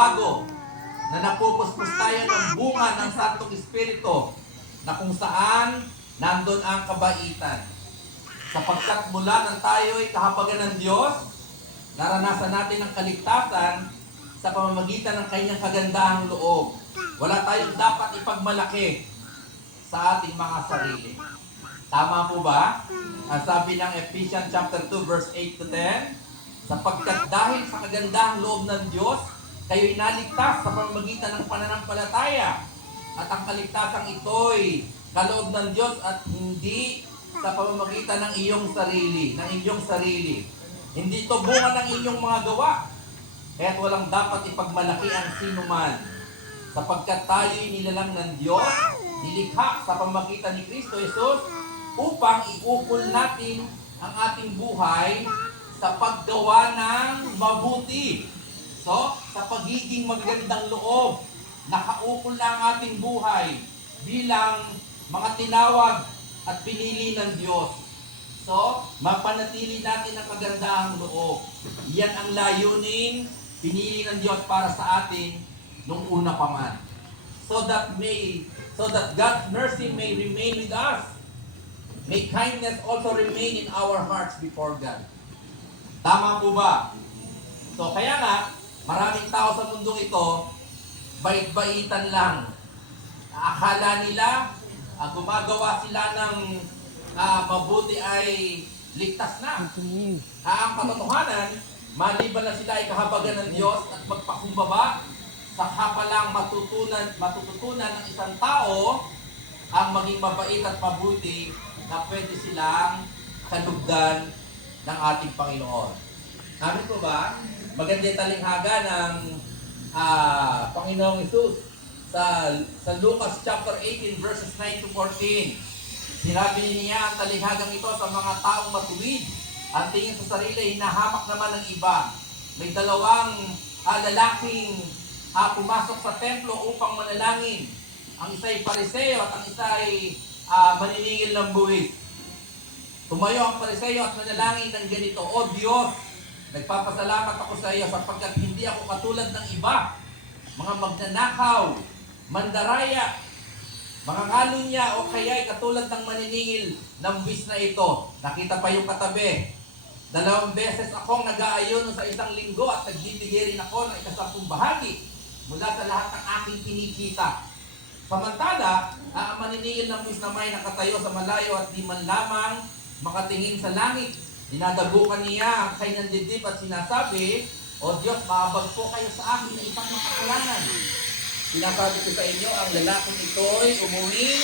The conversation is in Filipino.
pagbabago na napupuspos tayo ng bunga ng Santong Espiritu na kung saan nandun ang kabaitan. Sapagkat mula nang tayo'y kahabagan ng Diyos, naranasan natin ang kaligtasan sa pamamagitan ng kanyang kagandahang loob. Wala tayong dapat ipagmalaki sa ating mga sarili. Tama po ba? Ang sabi ng Ephesians chapter 2 verse 8 to 10, sapagkat dahil sa kagandahang loob ng Diyos, kayo'y naligtas sa pamamagitan ng pananampalataya. At ang kaligtasang ito'y kaloob ng Diyos at hindi sa pamamagitan ng inyong sarili. Hindi ito bunga ng inyong mga gawa. Kaya't walang dapat ipagmalaki ang sinuman. Sapagkat tayo'y nilalang ng Diyos, nilikha sa pamamagitan ni Kristo Jesus, upang iukol natin ang ating buhay sa paggawa ng mabuti. So, sa pagiging magandang loob, nakaukol na ang ating buhay bilang mga tinawag at pinili ng Diyos. So, mapanatili natin ang kagandahang loob. Yan ang layunin pinili ng Diyos para sa atin nung una pa man. So that God's mercy may remain with us. May kindness also remain in our hearts before God. Tama po ba? So kaya nga, maraming tao sa mundong ito, bait-baitan lang. Akala nila, gumagawa sila ng mabuti ay ligtas na. Ang katotohanan, maliban na sila ay kahabagan ng Diyos at magpakumbaba, saka pa lang matututunan ng isang tao ang maging mabait at mabuti na pwede silang kalugdan ng ating Panginoon. Amin po ba? Maganda yung talinghaga ng Panginoong Hesus sa Lucas chapter 18 verses 9 to 14. Sinabi niya ang talinghagang ito sa mga taong matuwid. Ang tingin sa sarili, hinahamak naman ng iba. May dalawang lalaking pumasok sa templo upang manalangin. Ang isa ay Pariseo at ang isa ay maniningil ng buwis. Tumayo ang Pariseo at manalangin ng ganito, O Diyos, nagpapasalamat ako sa iyo sapagkat hindi ako katulad ng iba. Mga magnanakaw, mandaraya, mga ngalunya o kaya'y katulad ng maniningil ng buwis na ito. Nakita pa yung katabi. 2 beses akong nag-aayon sa isang linggo at nagbibigay rin ako ng 10 bahagi mula sa lahat ng aking kinikita. Samantala, ang maniningil ng buwis na may nakatayo sa malayo at di man lamang makatingin sa langit. Dinadabukan niya ang kanyang dibdib at sinasabi, O Diyos, maabag po kayo sa akin ng isang makasalanan. Sinasabi ko sa inyo, ang lalaking ito'y umuwi